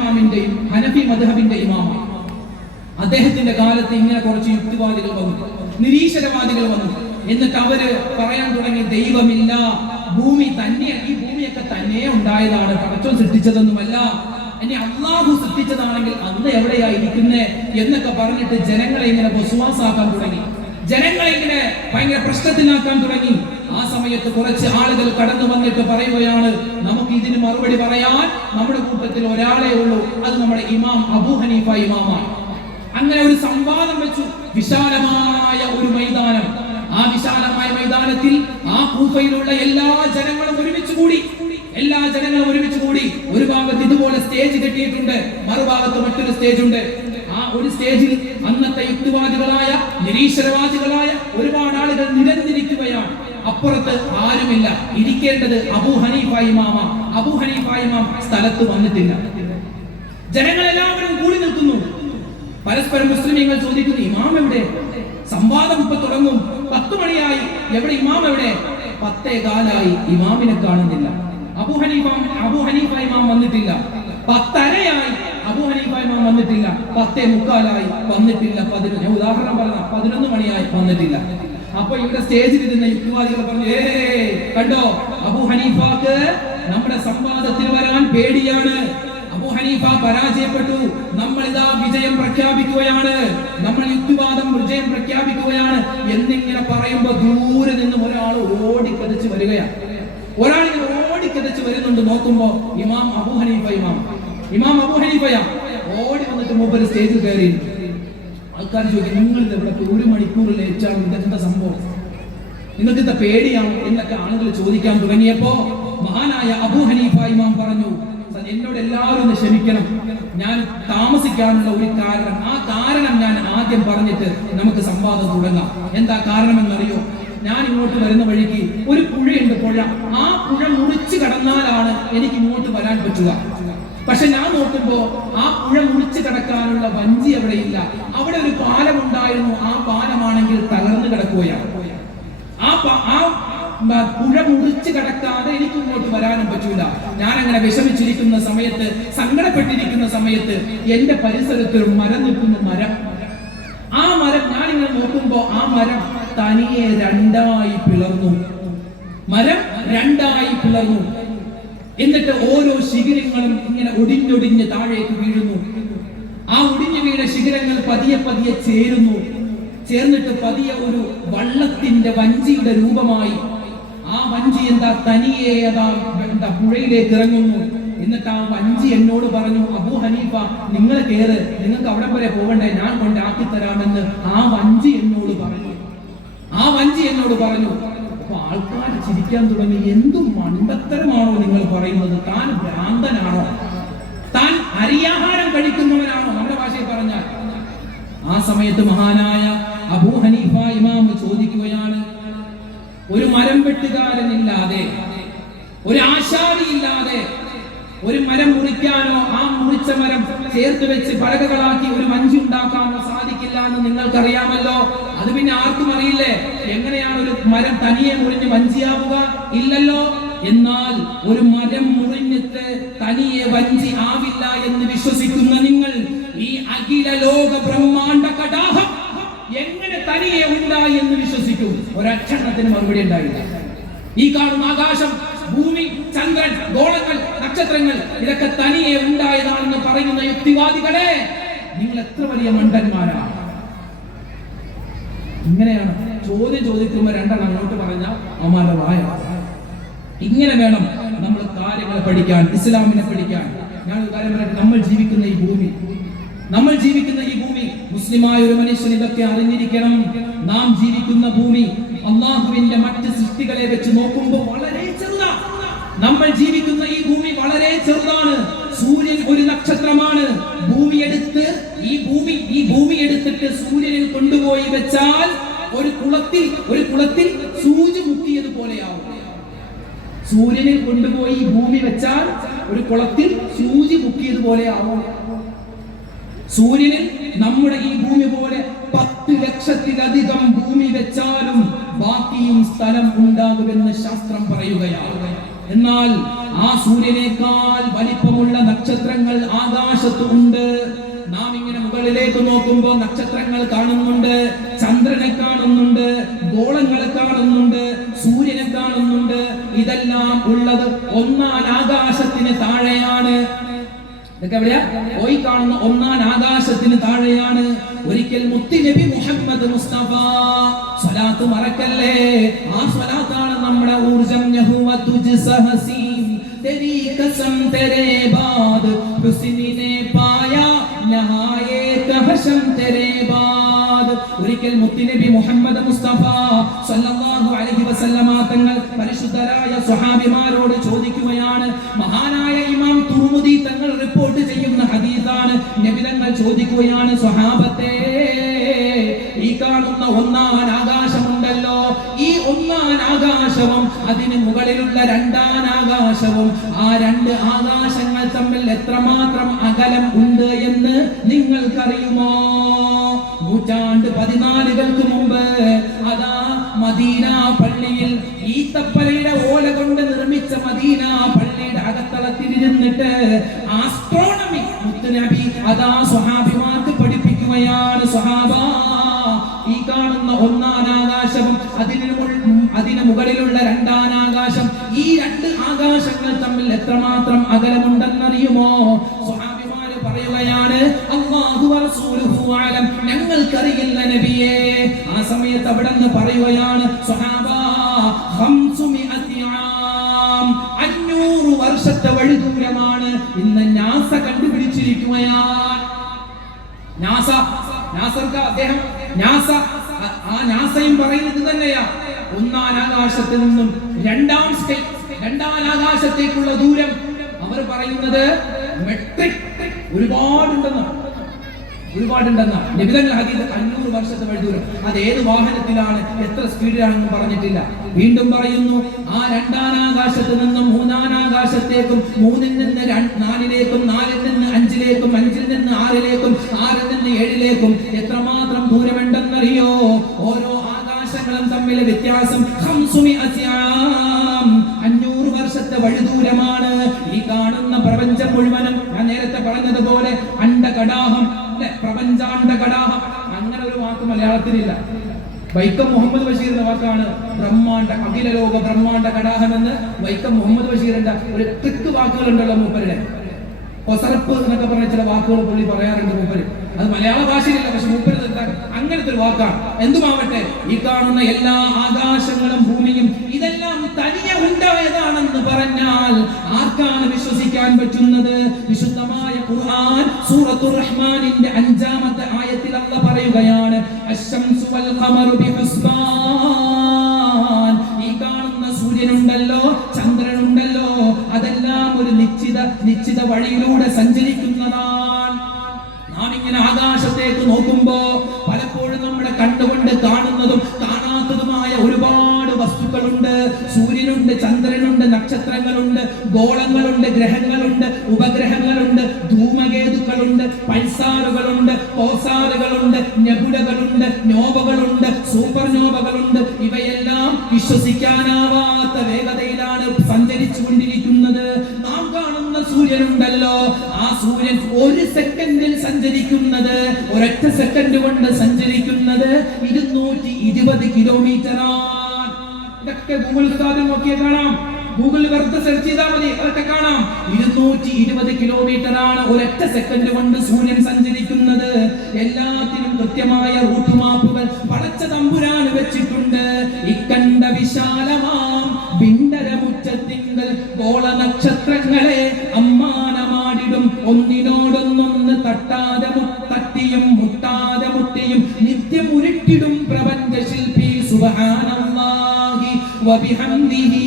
ഇമാമിന്റെയും ഹനഫി മദ്ഹബിന്റെ ഇമാമാണ്. അദ്ദേഹത്തിന്റെ കാലത്ത് ഇങ്ങനെ കുറച്ച് യുക്തിവാദികൾ വന്നു, നിരീശ്വരവാദികൾ വന്നു. എന്നിട്ട് അവര് പറയാൻ തുടങ്ങി, ദൈവമില്ല, ഭൂമി തന്നെ, ഈ ഭൂമിയൊക്കെ തന്നെ ഉണ്ടായതാണ്, പടച്ചോൻ സൃഷ്ടിച്ചതൊന്നുമല്ല, ഇനി അള്ളാഹു സൃഷ്ടിച്ചതാണെങ്കിൽ അന്ന് എവിടെയായിരിക്കുന്നേ എന്നൊക്കെ പറഞ്ഞിട്ട് ജനങ്ങളെ ഇങ്ങനെ വസ്വാസാക്കാൻ തുടങ്ങി, ജനങ്ങളെ ഇങ്ങനെ ഭയങ്കര പ്രശ്നത്തിലാക്കാൻ തുടങ്ങി. ആ സമയത്ത് കുറച്ച് ആളുകൾ കടന്നു വന്നിട്ട് പറയുകയാണ്, നമുക്ക് ഇതിന് മറുപടി പറയാൻ നമ്മുടെ കൂട്ടത്തിൽ ഒരാളെ ഉള്ളൂ, അത് നമ്മുടെ ഇമാം അബൂ ഹനീഫ ഇമാമാണ്. അങ്ങനെ ഒരു സംവാദം വെച്ചു, വിശാലമായ ഒരു മൈതാനം. ആ വിശാലമായ മൈതാനത്തിൽ ആ കൂഫയിലുള്ള എല്ലാ ജനങ്ങളും ഒരുമിച്ച് കൂടി. ഒരു ഭാഗത്ത് ഇതുപോലെ സ്റ്റേജ് കെട്ടിയിട്ടുണ്ട്, മറുഭാഗത്ത് മറ്റൊരു സ്റ്റേജ് ഉണ്ട്. ആ ഒരു സ്റ്റേജിൽ അന്നത്തെ യുക്തിവാദികളായ നിരീശ്വരവാദികളായ ഒരുപാട് ആളുകൾ നിരന്നിരിക്കുകയാണ്. അപ്പുറത്ത് ആരുമില്ല, ഇരിക്കേണ്ടത് അബൂ ഹനീഫ ഇമാമ. അബൂ ഹനീഫ ഇമാം സ്ഥലത്ത് വന്നിട്ടില്ല. ജനങ്ങളെല്ലാവരും കൂടി നിൽക്കുന്നു. പരസ്പരം മുസ്ലിമീങ്ങൾ ചോദിക്കുന്നു, ഇമാം എവിടെ? സംവാദം ഇപ്പൊ തുടങ്ങും, 10 മണിയായി, എവിടെ ഇമാം എവിടെ? 10:15 ഇമാമിനെ കാണുന്നില്ല. അബൂ ഹനീഫ ഇമാം വന്നിട്ടില്ല. 10:30 അബൂ ഹനീഫ ഇമാം വന്നിട്ടില്ല. 10:45 വന്നിട്ടില്ല. 11, ഞാൻ ഉദാഹരണം പറഞ്ഞ 11 മണിയായി വന്നിട്ടില്ല. അപ്പൊ ഇവിടെ സ്റ്റേജിൽ ഇരുന്ന യുക്തിവാദികൾ പറഞ്ഞു, കണ്ടോ, അബൂ ഹനീഫക്ക് നമ്മുടെ സംവാദത്തിന് വരാൻ പേടിയാണ്, അബൂ ഹനീഫ പരാജയപ്പെട്ടു, നമ്മൾ ഇതാ വിജയം പ്രഖ്യാപിക്കുകയാണ്, നമ്മൾ യുക്തിവാദം വിജയം പ്രഖ്യാപിക്കുകയാണ് എന്നിങ്ങനെ പറയുമ്പോ ദൂരെ നിന്ന് ഒരാൾ ഓടിക്കതച്ച് വരികയാണ്. ഒരാളിങ്ങനെ ഓടിക്കതച്ച് വരുന്നുണ്ട്. നോക്കുമ്പോ ഇമാം അബൂ ഹനീഫ ഓടി വന്നിട്ട് മൂപ്പര് സ്റ്റേജിൽ കയറി. ആൾക്കാർ ചോദിക്കും, നിങ്ങൾ ഇവിടെ 1 മണിക്കൂർ ലേറ്റാണ്, ഇതെന്താ സംഭവം, നിങ്ങൾക്ക് എന്താ പേടിയാണോ എന്നൊക്കെ ആളുകൾ ചോദിക്കാൻ തുടങ്ങിയപ്പോ മഹാനായ അബൂ ഹനീഫ ഇമാം പറഞ്ഞു, എന്നോട് എല്ലാവരും ഒന്ന് ക്ഷമിക്കണം, ഞാൻ താമസിക്കാനുള്ള ഒരു കാരണം, ആ കാരണം ഞാൻ ആദ്യം പറഞ്ഞിട്ട് നമുക്ക് സംവാദം തുടങ്ങാം. എന്താ കാരണം എന്നറിയോ? ഞാൻ ഇങ്ങോട്ട് വരുന്ന വഴിക്ക് ഒരു പുഴയുണ്ട്, പുഴ. ആ പുഴ മുറിച്ച് കടന്നാലാണ് എനിക്ക് ഇങ്ങോട്ട് വരാൻ പറ്റുക. പക്ഷെ ഞാൻ നോക്കുമ്പോ ആ പുഴ മുറിച്ച് കടക്കാനുള്ള വഞ്ചി അവിടെയില്ല. അവിടെ ഒരു പാലം ഉണ്ടായിരുന്നു, ആ പാലമാണെങ്കിൽ തകർന്നു കിടക്കുകയാണ്. ആ പുഴ മുറിച്ച് കടക്കാതെ എനിക്ക് ഇങ്ങോട്ട് വരാനും പറ്റൂല. ഞാൻ അങ്ങനെ വിഷമിച്ചിരിക്കുന്ന സമയത്ത്, സങ്കടപ്പെട്ടിരിക്കുന്ന സമയത്ത് എന്റെ പരിസരത്ത് ഒരു മരം നിൽക്കുന്ന മരം. ആ മരം ഞാനിങ്ങനെ നോക്കുമ്പോ ആ മരം തനിയെ 2ആയി പിളർന്നു. മരം 2ആയി പിളർന്നു. എന്നിട്ട് ഓരോ ശിഖരങ്ങളും ഇങ്ങനെ ഒടിഞ്ഞൊടിഞ്ഞ് താഴേക്ക് വീഴുന്നു. ആ ഒടിഞ്ഞു വീണ ശിഖരങ്ങൾ പതിയെ പതിയെ ചേർന്നിട്ട് പതിയെ ഒരു വള്ളത്തിന്റെ വഞ്ചിയുടെ രൂപമായി. ആ വഞ്ചി തനിയെ പുഴയിലേക്ക് ഇറങ്ങുന്നു. എന്നിട്ട് ആ വഞ്ചി എന്നോട് പറഞ്ഞു, അബൂ ഹനീഫ നിങ്ങൾ കേറ്, നിങ്ങൾക്ക് അവിടെ വരെ പോകണ്ടേ, ഞാൻ കൊണ്ടാക്കി തരാമെന്ന് ആ വഞ്ചി എന്നോട് പറഞ്ഞു. അപ്പൊ ആൾക്കാർ ചിരിക്കാൻ തുടങ്ങി. എന്തും മണ്ടത്തരമാണോ നിങ്ങൾ പറയുന്നത്? താൻ ഭ്രാന്തനാണോ? താൻ അരിയാഹാരം കഴിക്കുന്നവനാണോ? നമ്മുടെ ഭാഷയിൽ പറഞ്ഞാൽ. ആ സമയത്ത് മഹാനായ അബൂ ഹനീഫ ഇമാം ചോദിക്കുകയാണ്, ഒരു മരം വെട്ടുകാരനില്ലാതെ, ഒരു ആശാരിയില്ലാതെ ഒരു മരം മുറിക്കാനോ ആ മുറിച്ച മരം ചേർത്ത് വെച്ച് പലകകളാക്കി ഒരു വഞ്ചി ഉണ്ടാക്കാനോ സാധിക്കില്ല എന്ന് നിങ്ങൾക്കറിയാമല്ലോ. അത് പിന്നെ ആർക്കും അറിയില്ലേ? എങ്ങനെയാണ് ഒരു മരം തനിയെ മുറിഞ്ഞ് വഞ്ചിയാവുക? ഇല്ലല്ലോ. എന്നാൽ ഒരു മരം മുറിഞ്ഞിട്ട് തനിയെ വഞ്ചി ആവില്ല എന്ന് വിശ്വസിക്കുന്ന നിങ്ങൾ ഈ അഖില ലോക ബ്രഹ്മാണ്ഡ കടാഹം എങ്ങനെ തനിയെ ഉണ്ടായി എന്ന് വിശ്വസിക്കും? ഒരക്ഷണത്തിന് മറുപടി ഉണ്ടായില്ല. ഈ കാണുന്ന ആകാശം, ഭൂമി, ചന്ദ്രൻ, ഗോളങ്ങൾ, നക്ഷത്രങ്ങൾ ഇതൊക്കെ തനിയെ ഉണ്ടായതാണെന്ന് പറയുന്ന യുക്തിവാദികളെ, നിങ്ങൾ എത്ര വലിയ മണ്ടന്മാരാണ്. ഇങ്ങനെയാണ് ചോദ്യം ചോദിക്കുമ്പോൾ 2 അങ്ങോട്ട് പറഞ്ഞാൽ അമാരുടെ വായ. ഇങ്ങനെ വേണം നമ്മൾ കാര്യങ്ങൾ പഠിക്കാൻ, ഇസ്ലാമിനെ പഠിക്കാൻ. ഞാൻ ഒരു കാര്യം പറയട്ടെ, നമ്മൾ ജീവിക്കുന്ന ഈ ഭൂമി മുസ്ലിമായ ഒരു മനുഷ്യൻ ഇതൊക്കെ അറിഞ്ഞിരിക്കണം. നാം ജീവിക്കുന്ന ഭൂമി അള്ളാഹുവിന്റെ മറ്റ് സൃഷ്ടികളെ വെച്ച് നോക്കുമ്പോൾ വളരെ ചെറുതാണ്. നമ്മൾ ജീവിക്കുന്ന ഈ ഭൂമി വളരെ ചെറുതാണ്. സൂര്യൻ ഒരു നക്ഷത്രമാണ്. ഭൂമി എടുത്തിട്ട് സൂര്യനിൽ കൊണ്ടുപോയി വെച്ചാൽ ഒരു കുളത്തിൽ സൂചി മുക്കിയതുപോലെയാവും. സൂര്യനിൽ കൊണ്ടുപോയി ഭൂമി വെച്ചാൽ ഒരു കുളത്തിൽ സൂചി മുക്കിയതുപോലെയാവും. സൂര്യനിൽ നമ്മുടെ ഈ ഭൂമി പോലെ 10 ലക്ഷത്തിലധികം ഭൂമി വെച്ചാലും ബാക്കിയും സ്ഥലം ഉണ്ടാകുമെന്ന് ശാസ്ത്രം പറയുകയാണ്. എന്നാൽ ആ സൂര്യനേക്കാൾ വലിപ്പമുള്ള നക്ഷത്രങ്ങൾ ആകാശത്തുണ്ട്. നാം ഇങ്ങനെ മുകളിലേക്ക് നോക്കുമ്പോൾ നക്ഷത്രങ്ങൾ കാണുന്നുണ്ട്, ചന്ദ്രനെ കാണുന്നുണ്ട്, ഗോളങ്ങളെ കാണുന്നുണ്ട്, സൂര്യനെ കാണുന്നുണ്ട്. ഇതെല്ലാം ഉള്ളത് ഒന്നാം ആകാശത്തിന് താഴെയാണ്. ഇതൊക്കെ എവിടെയാ? പോയി കാണുന്ന ഒന്നാം ആകാശത്തിന് താഴെയാണ്. ഒരിക്കൽ മുത്തുനബി മുഹമ്മദ് മുസ്തഫ സ്വലാത്ത് മറക്കല്ലേ, ആ സ്വലാത്താണ് നമ്മുടെ ഊർജം. യഹുവ തുജ്സഹസീം തെരീ കസം തെരേ ബാദ് ഹുസ്നിനെ പായാ നഹായേ കഹശം തെരേ ബാദ്. ഒരിക്കൽ മുത്തുനബി മുഹമ്മദ് മുസ്തഫ സല്ലല്ലാഹു അലൈഹി വസല്ലമ തങ്ങൾ പരിശുദ്ധരായ സ്വഹാബിമാരോട് ചോദിക്കുകയാണ്. മഹാനായ ഇമാം തുർമുദി തങ്ങൾ റിപ്പോർട്ട് ചെയ്യുന്ന ഹദീസാണ്. നബി തങ്ങൾ ചോദിക്കുകയാണ്, സ്വഹാബത്തെ, ഈ കാണുന്ന ഒന്നാം ആകാശമുണ്ടല്ലോ, ഈ ഒന്നാം ആകാശവും അതിന് മുകളിലുള്ള രണ്ടാം ആകാശവും, ആ രണ്ട് ആകാശങ്ങൾ തമ്മിൽ എത്രമാത്രം അകലം ഉണ്ട് എന്ന് നിങ്ങൾക്കറിയുമോ? 1400 മുമ്പ് അതാ മദീന പള്ളിയിൽ ഈത്തപ്പനയുടെ ഓല കൊണ്ട് നിർമ്മിച്ച മദീന പള്ളിയുടെ അകത്തളത്തിലിരുന്നിട്ട് ആസ്ട്രോണമി മുത്തുനബി അതാ സ്വഹാബിമാർക്ക് പഠിപ്പിക്കുകയാണ്. സ്വഹാബ, ഈ കാണുന്ന ഒന്നാം ആകാശവും അതിന് മുകളിലുള്ള രണ്ടാം ആകാശം, ഈ രണ്ട് ആകാശങ്ങൾ തമ്മിൽ എത്രമാത്രം അകലമുണ്ടെന്നറിയുമോ? സ്വഹാബിമാര് പറയുകയാണ്, അല്ലാഹു വറസൂലുഹു അലം, ഞങ്ങൾക്കറിയില്ല നബിയേ. ആ സമയത്ത് അവിടെ നിന്ന് പറയുകയാണ്, സ്വഹാബ, 500 വർഷത്തെ വഴിദൂരമാണ് ഇന്ന് നാസ കണ്ടുപിടിച്ചിരിക്കുകയാണ്. നാസയും പറയുന്നത് തന്നെയാ, ഒന്നാം ആകാശത്ത് നിന്നും രണ്ടാം ആകാശത്തേക്കുള്ള ദൂരം അവർ പറയുന്നത് മെട്രിക് ഒരുപാടുണ്ടെന്നാണ്. നബിതങ്ങൾ ഹദീസ് 500 വർഷത്തെ വഴിദൂരം. അത് ഏത് വാഹനത്തിലാണ്, എത്ര സ്പീഡിലാണെന്ന് പറഞ്ഞിട്ടില്ല. വീണ്ടും പറയുന്നു, ആ രണ്ടാം ആകാശത്ത് നിന്നും മൂന്നാം ആകാശത്തേക്കും, 3-ൽ നിന്ന് 4-ലേക്കും, 4-ൽ നിന്ന് 5-ലേക്കും, 5-ൽ നിന്ന് 6-ലേക്കും, 6-ൽ നിന്ന് 7-ലേക്കും എത്രമാത്രം ദൂരമുണ്ടെന്നറിയോ? ഓരോ ആകാശങ്ങളും തമ്മിൽ വ്യത്യാസം 500 വർഷത്തെ വഴിദൂരമാണ്. ഈ കാണുന്ന പ്രപഞ്ചം മുഴുവനും, ഞാൻ നേരത്തെ പറഞ്ഞതുപോലെ അണ്ഡകടാഹം, പ്രപഞ്ചാണ്ട കടാഹം, അങ്ങനെ ഒരു വാക്ക് മലയാളത്തിലില്ല. വൈക്കം മുഹമ്മദ് ബഷീറിന്റെ വാക്കാണ് ബ്രഹ്മാണ്ഡ, അഖില ലോക ബ്രഹ്മാണ്ഡ കടാഹം എന്ന് വൈക്കം മുഹമ്മദ് ബഷീറിന്റെ ഒരു ട്രിക്ക് വാക്കുകളുണ്ടല്ലോ മൂപ്പരുടെ. ഒസറപ്പ് എന്നൊക്കെ പറഞ്ഞ ചില വാക്കുകൾ പുള്ളി പറയാറുണ്ട് മൂപ്പര്. അത് മലയാള ഭാഷയിലല്ല, പക്ഷെ മൂപ്പര് അങ്ങനത്തെ ഒരു വാക്കാണ്. എന്തുമാവട്ടെ, ഈ കാണുന്ന എല്ലാ ആകാശങ്ങളും ഭൂമിയും ഇതെല്ലാം തനിയെ ഉണ്ടായതാണെന്ന് പറഞ്ഞാൽ ആർക്കാണ് വിശ്വസിക്കാൻ പറ്റുന്നത്? വിശുദ്ധമായ ഖുർആൻ സൂറത്തുർ റഹ്മാനിന്റെ 5-ാമത്തെ ആയത്തിൽ അല്ലാഹ് പറയുകയാണ്, അശ്ശംസു വൽ ഖമറു ബിഹുസ്ബാൻ. ഈ കാണുന്ന സൂര്യനുണ്ടല്ലോ, ചന്ദ്രനുണ്ടല്ലോ, അതെല്ലാം ഒരു നിശ്ചിത വഴിയിലൂടെ സഞ്ചരിക്കുന്നതാണ്. നാം ഇങ്ങനെ ആകാശത്തേക്ക് നോക്കുമ്പോ പലപ്പോഴും നമ്മുടെ കണ്ണുകൊണ്ട് കാണുന്നതും കാണാത്തതുമായ ഒരുപാട് വസ്തുക്കളുണ്ട്. സൂര്യനുണ്ട്, ചന്ദ്രനുണ്ട്, നക്ഷത്രങ്ങളുണ്ട്, ഗോളങ്ങളുണ്ട്, ഗ്രഹങ്ങളുണ്ട്, ഉപഗ്രഹങ്ങളുണ്ട്, ധൂമകേതുക്കളുണ്ട്, പൾസാറുകളുണ്ട്, കോസാറുകളുണ്ട്, നെബുലകളുണ്ട്, നോവകളുണ്ട്, സൂപ്പർ നോവകളുണ്ട്. ഇവയെല്ലാം വിശ്വസിക്കാനാവാത്ത വേഗതയിലാണ് സഞ്ചരിച്ചു കൊണ്ടിരിക്കുന്നത്. നാം കാണുന്ന സൂര്യനുണ്ടല്ലോ, ആ സൂര്യൻ ഒരു സെക്കൻഡിൽ സഞ്ചരിക്കുന്നത്, ഒരൊറ്റ സെക്കൻഡ് കൊണ്ട് സഞ്ചരിക്കുന്നത് 220 കിലോമീറ്ററാണ്. ഇതൊക്കെ ഗൂഗിൾ ഉസ്താദിൽ നോക്കിയാൽ കാണാം, ഗൂഗിളിൽ വെറുതെ സെർച്ച് ചെയ്താൽ മതി, അതൊക്കെ കാണാം. 220 കിലോമീറ്ററാണ് ഒരൊറ്റ സെക്കൻഡ് കൊണ്ട് സൂര്യൻ സഞ്ചരിക്കുന്നത്. എല്ലാത്തിനും കൃത്യമായ റൂട്ട് മാപ്പുകൾ പടച്ച തമ്പുരാൻ വെച്ചിട്ടുണ്ട്. ഇക്കണ്ട വിശാലമാം ബിണ്ടരമുറ്റത്തിങ്കൽ ഗോള നക്ഷത്രങ്ങളെ അമ്മാനമാടിടും, ഒന്നിനോടൊന്നൊന്ന് തട്ടിയും മുട്ടാതെ മുട്ടിയും നിത്യം ഉരുട്ടിടും പ്രപഞ്ച ശില്പി സുബ്ഹാനല്ലാഹി വബിഹംദിഹി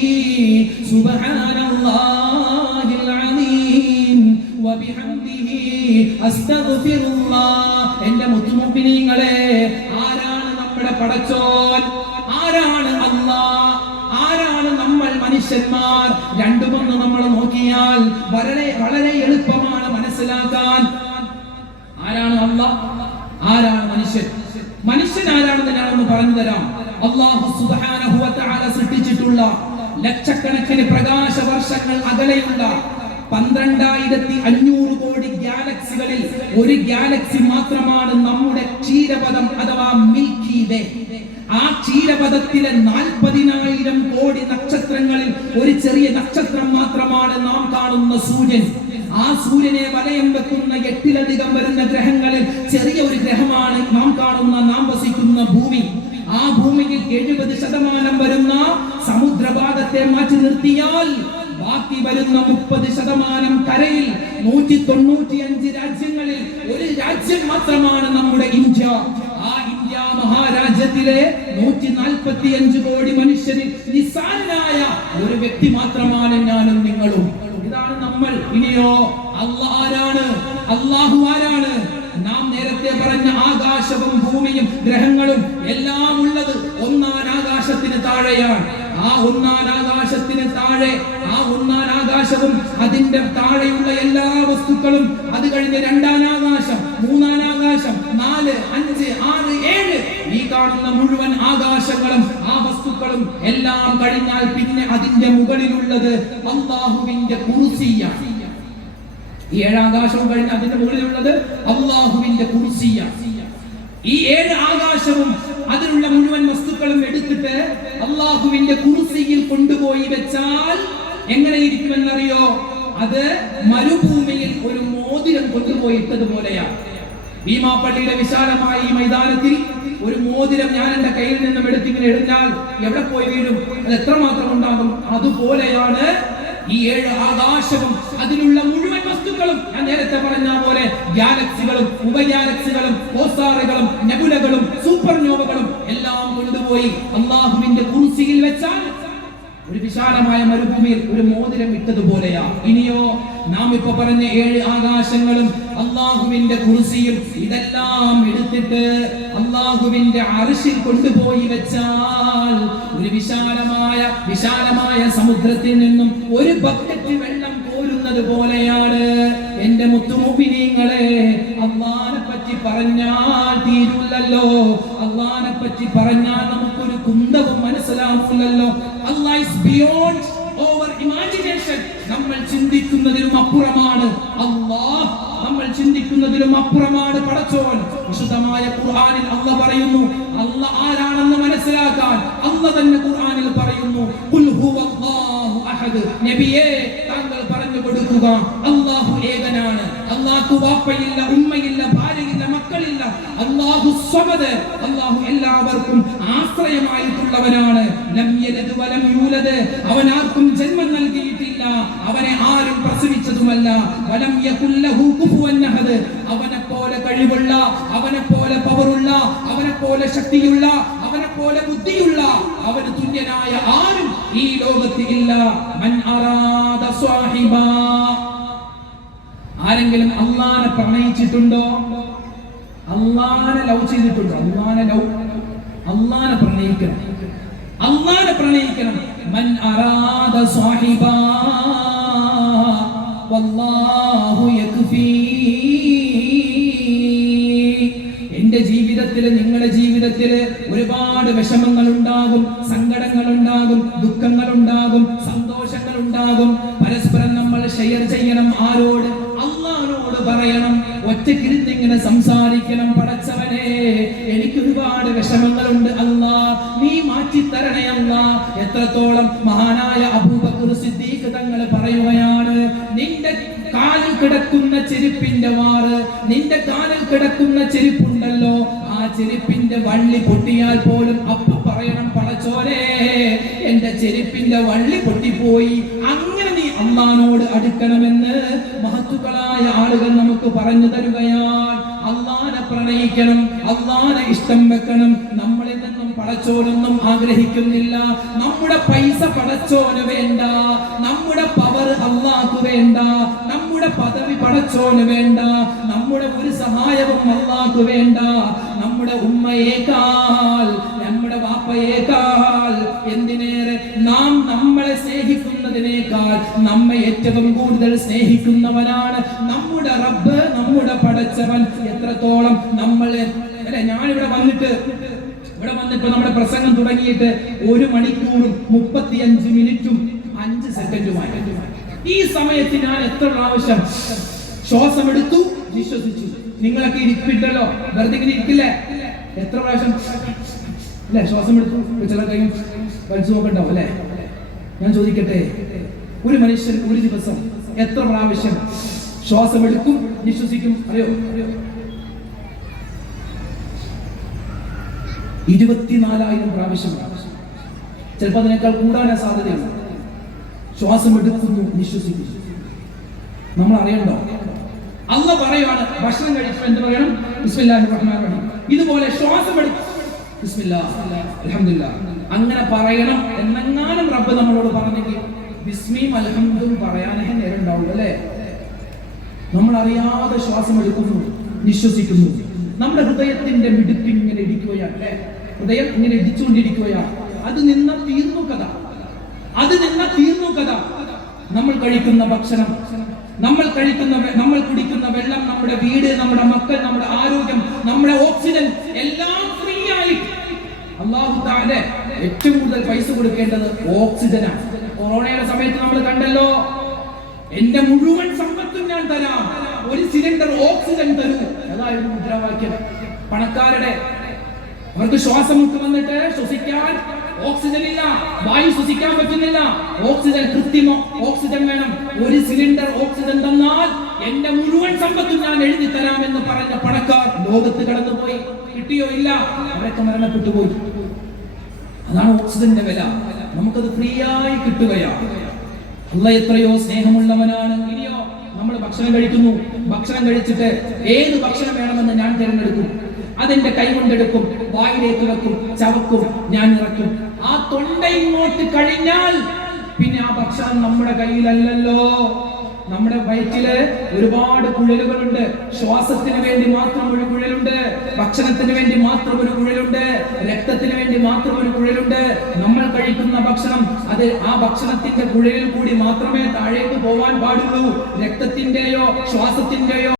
സുബ്ഹാനല്ലാഹിൽ അലീം വബിഹംദിഹി അസ്തഗ്ഫിറുല്ലാഹ്. എൻ്റെ മുത്തുമുഅ്മിനീങ്ങളെ, ആരാണ് നമ്മുടെ പടച്ചോൻ? ആരാണ് അല്ലാഹ്? ആരാണ് നമ്മൾ മനുഷ്യന്മാർ? രണ്ടുമൊന്ന് നമ്മൾ നോക്കിയാൽ വളരെ എളുപ്പമാണ് മനസ്സിലാക്കാൻ. ആരാണ് അല്ലാഹ്, ആരാണ് മനുഷ്യൻ? മനുഷ്യൻ ആരാണെന്ന് ഞാനൊന്ന് പറഞ്ഞു തരാം. അല്ലാഹു സുബ്ഹാനഹു വ തആല സൃഷ്ടിച്ചിട്ടുള്ള ലക്ഷക്കണക്കിന് പ്രകാശ വർഷങ്ങൾ അകലെയുള്ള 12,500 കോടി ഗാലക്സികളിൽ ഒരു ഗാലക്സി മാത്രമാണ് നമ്മുടെ ക്ഷീരപഥം അഥവാ മിൽക്കി വേ. ആ ക്ഷീരപഥത്തിലെ 40,000 കോടി നക്ഷത്രങ്ങളിൽ ഒരു ചെറിയ നക്ഷത്രം മാത്രമാണ് നാം കാണുന്ന സൂര്യൻ. ആ സൂര്യനെ വലയം വെക്കുന്ന 8-ലധികം വരുന്ന ഗ്രഹങ്ങളിൽ ചെറിയ ഒരു ഗ്രഹമാണ് നാം വസിക്കുന്ന ഭൂമി. ആ ഭൂമിയിൽ 70% വരുന്ന സമുദ്രഭാഗത്തെ മാറ്റി നിർത്തിയാൽ ബാക്കി വരുന്ന 30% കരയിൽ 195 രാജ്യങ്ങളിൽ ഒരു രാജ്യം മാത്രമാണ് നമ്മുടെ ഇന്ത്യ. ആ ഇന്ത്യ മഹാരാജ്യത്തിലെ 145 കോടി മനുഷ്യരിൽ നിസ്സാരനായ ഒരു വ്യക്തി മാത്രമാണ് ഞാനും നിങ്ങളും. ഇതാണ് നമ്മൾ. ഇനിയോ അല്ലാഹു ആരാണ്? നാം നേരത്തെ പറഞ്ഞ ആകാശവും ഭൂമിയും ഗ്രഹങ്ങളും എല്ലാം ഉള്ളത് ഒന്നാം ആകാശത്തിന് താഴെയാണ്. ആ ഒന്നാം ആകാശത്തിന് താഴെ ആ ഒന്നാം ആകാശവും അതിന്റെ താഴെയുള്ള എല്ലാ വസ്തുക്കളും, അത് കഴിഞ്ഞ് രണ്ടാം ആകാശം, മൂന്നാം ആകാശം, 4, 5, 6, 7 ഈ കാണുന്ന മുഴുവൻ ആകാശങ്ങളും ആ വസ്തുക്കളും എല്ലാം കഴിഞ്ഞാൽ പിന്നെ അതിന്റെ മുകളിലുള്ളത് അല്ലാഹുവിന്റെ കുർസിയാണ്. ഈ 7 ആകാശവും കഴിഞ്ഞ് അതിന്റെ മുകളിലുള്ളത് അല്ലാഹുവിന്റെ കുർസിയാണ്. ഈ 7 ആകാശവും അതിലുള്ള മുഴുവൻ വസ്തുക്കളും എടുത്തിട്ട് അല്ലാഹുവിന്റെ കുർസിയിൽ കൊണ്ടുപോയി വെച്ചാൽ എങ്ങനെ ഇരിക്കുമെന്നറിയോ? അത് മരുഭൂമിയിൽ ഒരു മോതിരം കൊണ്ടുപോയി ഇട്ടതുപോലെയാണ്. ഭീമാപ്പള്ളിയിലെ വിശാലമായ ഈ മൈതാനത്തിൽ ഒരു മോതിരം ഞാൻ എന്റെ കയ്യിൽ നിന്നും എടുത്തിങ്ങനെ എഴുതിയാൽ എവിടെ പോയി വീഴും? അത് എത്രമാത്രം ഉണ്ടാകും? അതുപോലെയാണ് ഈ 7 ആകാശവും അതിലുള്ള മുഴുവൻ വസ്തുക്കളും. ഞാൻ നേരത്തെ പറഞ്ഞ പോലെ ഗാലക്സികളും ഉപഗാലക്സികളും കോസാറുകളും നെബുലകളും സൂപ്പർനോവകളും എല്ലാം കൊണ്ടുപോയി അല്ലാഹുവിന്റെ കുർസിയിൽ വെച്ചാൽ ഒരു വിശാലമായ മരുഭൂമിയിൽ ഒരു മോതിരം ഇട്ടതുപോലെയാ. ഇനിയോ നാം ഇപ്പൊ പറഞ്ഞ 7 ആകാശങ്ങളും അല്ലാഹുവിന്റെ കുർസിയും ഇതെല്ലാം എടുത്തിട്ട് അല്ലാഹുവിന്റെ അർശിൽ കൊണ്ടുപോയി വെച്ചാൽ ഒരു വിശാലമായ സമുദ്രത്തിൽ നിന്നും ഒരു ബക്കറ്റ് വെള്ളം കോരുന്നത് പോലെയാണ്. എന്റെ മുത്തുമുഅ്മിനീങ്ങളെ, അല്ലാഹനെ പറ്റി പറഞ്ഞാൽ തീരുല്ലല്ലോ. അല്ലാഹനെ പറ്റി പറഞ്ഞാൽ നമുക്കൊരു കുന്തവും മനസ്സിലാവില്ലല്ലോ. Allah is beyond our imagination. നമ്മൾ ചിന്തിക്കുന്നതിലും അപ്പുറമാണ് അല്ലാഹ്. നമ്മൾ ചിന്തിക്കുന്നതിലും അപ്പുറമാണ് പടച്ചോൻ. വിശുദ്ധമായ ഖുർആനിൽ അല്ലാഹ് പറയുന്നു, അല്ലാഹ് ആരാണെന്ന് മനസ്സിലാക്കാൻ അല്ലാഹ് തന്നെ ഖുർആനിൽ പറയുന്നു, ഖുൽ ഹുവല്ലാഹു അഹദ്. നബിയേ, താങ്കൾ പറഞ്ഞു കൊടുക്കുക, അല്ലാഹു ഏകനാണ്. അല്ലാഹു വാപ്പയില്ല, ഉമ്മയില്ല, ഭാര്യയില്ല, മക്കളില്ല. അല്ലാഹു സ്വമദ്, അല്ലാഹു എല്ലാവർക്കും ആശ്രയമായിട്ടുള്ളവനാണ്. ലം യലിദ് വലം യൂലദ്, അവൻ ആർക്കും ജന്മം നൽകിയിട്ടില്ല, അവനെ ആരും പ്രസവിച്ചതുമല്ല. വലം യകുൽ ലഹു കുഫുവൻ അഹദ്, അവനെ പോലെ കഴിവുള്ള, അവനെ പോലെ പവറുള്ള, അവനെ പോലെ ശക്തിയുള്ള, അവനെ പോലെ ബുദ്ധിയുള്ള, അവന് തുല്യനായ ആരും ഈ ലോകത്ത് ഇല്ല. മൻ അറാദ സ്വാഹിബ, ആരെങ്കിലും അല്ലാഹനെ പ്രണയിച്ചിട്ടുണ്ടോ? അല്ലാഹനെ ലവ് ചെയ്തിട്ടുണ്ടോ? അല്ലാഹനെ പ്രണയിക്കണം, അല്ലാഹനെ പ്രണയിക്കണം. മൻ അറാദ സ്വാഹിബ വല്ലാഹു യക്ഫീ. എന്റെ ജീവിതത്തിൽ, നിങ്ങളുടെ ജീവിതത്തിൽ ഒരുപാട് വിഷമങ്ങൾ ഉണ്ടാകും, സങ്കടങ്ങൾ ഉണ്ടാകും, ദുഃഖങ്ങൾ ഉണ്ടാകും, സന്തോഷങ്ങൾ ഉണ്ടാകും. പരസ്പരം നമ്മൾ ഷെയർ ചെയ്യണം. ആരോട്? അല്ലാഹുവോട് പറയണം. ഒറ്റയ്ക്കിരുന്നിങ്ങനെ സംസാരിക്കണം. പടച്ചവനെ, എനിക്ക് ഒരുപാട് വിഷമങ്ങളുണ്ട് അല്ലാഹ്, നീ മാറ്റിത്തരണേ അല്ലാഹ്. എത്രത്തോളം മഹാനായ അബൂബക്കർ സിദ്ദീഖ് തങ്ങൾ പറയുകയാണ്, നിന്റെ കാലിൽ കിടക്കുന്ന ചെരുപ്പിന്റെ വാറ്, നിന്റെ കാലിൽ കിടക്കുന്ന ചെരുപ്പുണ്ടല്ലോ, ആ ചെരുപ്പിന്റെ വള്ളി പൊട്ടിയാൽ പോലും അപ്പ പറയണം, പടച്ചോനെ, എന്റെ ചെരുപ്പിന്റെ വള്ളി പൊട്ടിപ്പോയി. അങ്ങനെ നീ അല്ലാഹുവോട് അടുക്കണമെന്ന് മഹത്തുക്കളായ ആളുകൾ നമുക്ക് പറഞ്ഞു തരുകയാണ്. അല്ലാഹനെ പ്രണയിക്കണം, അല്ലാഹനെ ഇഷ്ടം വെക്കണം. നമ്മളിൽ നിന്നും പടച്ചോനൊന്നും ആഗ്രഹിക്കുന്നില്ല. നമ്മുടെ പൈസ പടച്ചോന് വേണ്ട, നമ്മുടെ പവർ അല്ലാഹു വേണ്ട, നമ്മുടെ പദവി പടച്ചോന് വേണ്ട, നമ്മുടെ ഒരു സഹായവും അല്ലാഹു വേണ്ട. നമ്മുടെ ഉമ്മയേക്കാൾ, നമ്മുടെ വാപ്പയേക്കാൾ, എന്തിനേറെ നാം നമ്മളെ സ്നേഹിക്കുന്നതിനേക്കാൾ നമ്മെ ഏറ്റവും കൂടുതൽ സ്നേഹിക്കുന്നവനാണ് നമ്മുടെ റബ്ബ്, നമ്മുടെ പടച്ചവൻ. എത്രത്തോളം നമ്മളെ, ഞാനിവിടെ വന്നിട്ട് ഇവിടെ വന്നിപ്പോ നമ്മുടെ പ്രസംഗം തുടങ്ങിയിട്ട് 1 മണിക്കൂറും 35 മിനിറ്റും 5 സെക്കൻഡുമായി. ഈ സമയത്ത് ഞാൻ എത്ര പ്രാവശ്യം ശ്വാസമെടുത്തു, വിശ്വസിച്ചു. നിങ്ങളൊക്കെ ഇരിപ്പിട്ടല്ലോ, വെറുതെ ഇങ്ങനെ ഇരിക്കില്ലേ? എത്ര പ്രാവശ്യം അല്ലെ ശ്വാസം എടുത്തു? ചില കൈയും വലിച്ചു നോക്കണ്ടാവും അല്ലെ? ഞാൻ ചോദിക്കട്ടെ, ഒരു മനുഷ്യൻ ഒരു ദിവസം എത്ര പ്രാവശ്യം ശ്വാസമെടുക്കും, വിശ്വസിക്കും? അറിയോ? 24,000 പ്രാവശ്യം. ചിലപ്പോൾ അതിനേക്കാൾ കൂടാനാ സാധ്യതയുണ്ട്. ശ്വാസം എടുക്കുന്നു, വിശ്വസിക്കുന്നു. നമ്മൾ അറിയണ്ടോ? അല്ലാഹ് പറയുവാണ്, ഭക്ഷണം കഴിച്ചു എന്ത് പറയണം? ബിസ്മില്ലാഹിർ റഹ്മാനിർ റഹീം. ഇതുപോലെ ശ്വാസം എടുക്കും, ബിസ്മില്ലാഹ് അൽഹംദുലില്ലാഹ്, അങ്ങനെ പറയണം എന്നെങ്ങാനും റബ്ബ് നമ്മളോട് പറഞ്ഞെങ്കിൽ ബിസ്മിയും അൽഹംദും പറയാനേ നേരം ഉണ്ടാവും അല്ലേ? നമ്മൾ അറിയാതെ ശ്വാസം എടുക്കുന്നു, വിശ്വസിക്കുന്നു. നമ്മുടെ ഹൃദയത്തിന്റെ മിടുക്ക് ഇങ്ങനെ ഇടിക്കുകയാണ് അല്ലെ? ഹൃദയം ഇങ്ങനെ ഇടിച്ചുകൊണ്ടിരിക്കുകയാണ്. അത് നിന്ന തീർന്നു കഥ, അത് നിന്ന തീർന്നു കഥ. നമ്മൾ കഴിക്കുന്ന ഭക്ഷണം, നമ്മൾ കുടിക്കുന്ന വെള്ളം, നമ്മുടെ വീട്, നമ്മുടെ മക്കൾ, നമ്മുടെ ആരോഗ്യം, നമ്മുടെ ഓക്സിജൻ എല്ലാം ഫ്രീ ആയി. അല്ലാഹു തആല ഏറ്റവും കൂടുതൽ പൈസ കൊടുക്കേണ്ടത് ഓക്സിജനാണ്. കൊറോണയുടെ സമയത്ത് നമ്മൾ കണ്ടല്ലോ, എന്റെ മുഴുവൻ സമ്പത്തും ഞാൻ തരാം, 1 സിലിണ്ടർ ഓക്സിജൻ തരൂ, അതായിരുന്നു മുദ്രാവാക്യം. പണക്കാരുടെ അവർക്ക് ശ്വാസം മുട്ട് വന്നിട്ട് ശ്വസിക്കാൻ ഓക്സിജൻ ഇല്ല, വായു ശ്വസിക്കാൻ പറ്റുന്നില്ല, ഓക്സിജൻ കൃത്രിമ ഓക്സിജൻ വേണം. 1 സിലിണ്ടർ ഓക്സിജൻ തന്നാൽ എന്റെ മുഴുവൻ സമ്പത്തും ഞാൻ എഴുതി തരാമെന്ന് പറഞ്ഞ പണക്കാർ ലോകത്ത് കടന്നുപോയി. കിട്ടിയോ? ഇല്ല, അവരൊക്കെ മരണപ്പെട്ടു പോയി. അതാണ് ഓക്സിജന്റെ വില. നമുക്കത് ഫ്രീ ആയി കിട്ടുകയാണ്. അല്ലാഹ് എത്രയോ സ്നേഹമുള്ളവനാണ്. ഇനിയോ നമ്മൾ ഭക്ഷണം കഴിക്കുന്നു, ഭക്ഷണം കഴിച്ചിട്ട് ഏത് ഭക്ഷണം വേണമെന്ന് ഞാൻ തിരഞ്ഞെടുക്കും. അതെന്റെ കൈ കൊണ്ടെടുക്കും, വായിലേക്ക് വെക്കും, ചവക്കും, ഞാൻ ഇറക്കും. ആ തൊണ്ട ഇങ്ങോട്ട് കഴിഞ്ഞാൽ പിന്നെ ആ ഭക്ഷണം നമ്മുടെ കയ്യിലല്ലല്ലോ. നമ്മുടെ വയറ്റില് ഒരുപാട് കുഴലുകളുണ്ട്. ശ്വാസത്തിന് വേണ്ടി മാത്രം ഒരു കുഴലുണ്ട്, ഭക്ഷണത്തിന് വേണ്ടി മാത്രം ഒരു കുഴലുണ്ട്, രക്തത്തിന് വേണ്ടി മാത്രം ഒരു കുഴലുണ്ട്. നമ്മൾ കഴിക്കുന്ന ഭക്ഷണം, അത് ആ ഭക്ഷണത്തിന്റെ കുഴലിൽ കൂടി മാത്രമേ താഴേക്ക് പോവാൻ പാടുള്ളൂ. രക്തത്തിന്റെയോ ശ്വാസത്തിന്റെയോ